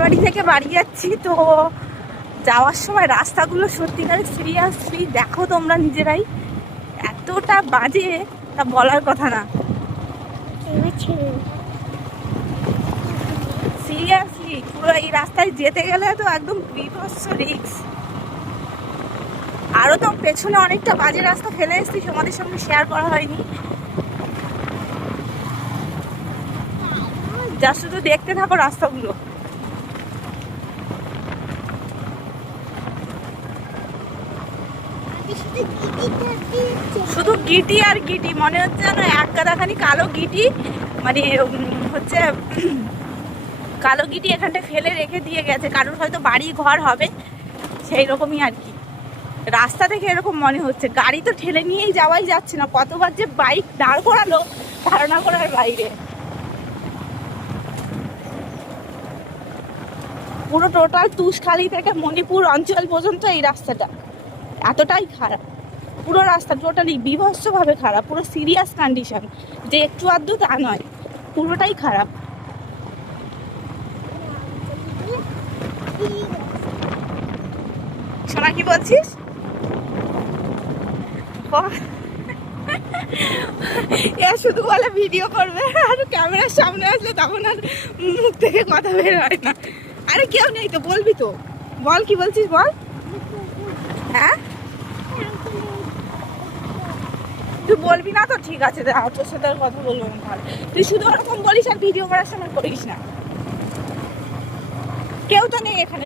বাড়ি থেকে বাড়ি যাচ্ছি তো, যাওয়ার সময় রাস্তাগুলো সত্যিকারের সিরিয়াসলি দেখো তোমরা নিজেরাই, এতটা বাজে তা বলার কথা না। সিরিয়াসলি পুরো এই রাস্তায় যেতে গেলে তো একদম বিভৎস রিস্ক। আরো তো পেছনে অনেকটা বাজে রাস্তা ফেলে এসেছি, তোমাদের সঙ্গে শেয়ার করা হয়নি। যা শুধু দেখতে থাকো রাস্তাগুলো। শুধু গিটি আর গিটি, মনে হচ্ছে যেন এক গাদাখানি কালো গিটি, মানে হচ্ছে কালো গিটি এখানটা ফেলে রেখে দিয়ে গেছে, কারোর হয়তো বাড়ি ঘর হবে সেই রকমই আর কি। রাস্তা থেকে এরকম মনে হচ্ছে, গাড়ি তো ঠেলে নিয়েই যাওয়াই যাচ্ছে না, কতবার যে বাইক দাঁড় করালো ধারণা করার বাইরে। পুরো টোটাল তুষখালী থেকে মণিপুর অঞ্চল পর্যন্ত এই রাস্তাটা এতটাই খারাপ, পুরো রাস্তা টোটালি বিভৎসভাবে খারাপ, পুরো সিরিয়াস কন্ডিশন, যে একটু আধটু তা নয়, পুরোটাই খারাপ। শোনা, কি বলছিস? এ শুধু বলে ভিডিও করবে, আর ক্যামেরার সামনে আসলে তখন আর মুখ থেকে কথা বের হয় না। আরে কেউ নেই তো, বলবি তো, বল কি বলছিস বল। হ্যাঁ তুই বলবি না তো, ঠিক আছে, তোর সাথে আর কথা বলবো না তাহলে। তুই শুধু ওরকম বলিস আর ভিডিও করার সময় করিস না। কেউ তো নেই এখানে।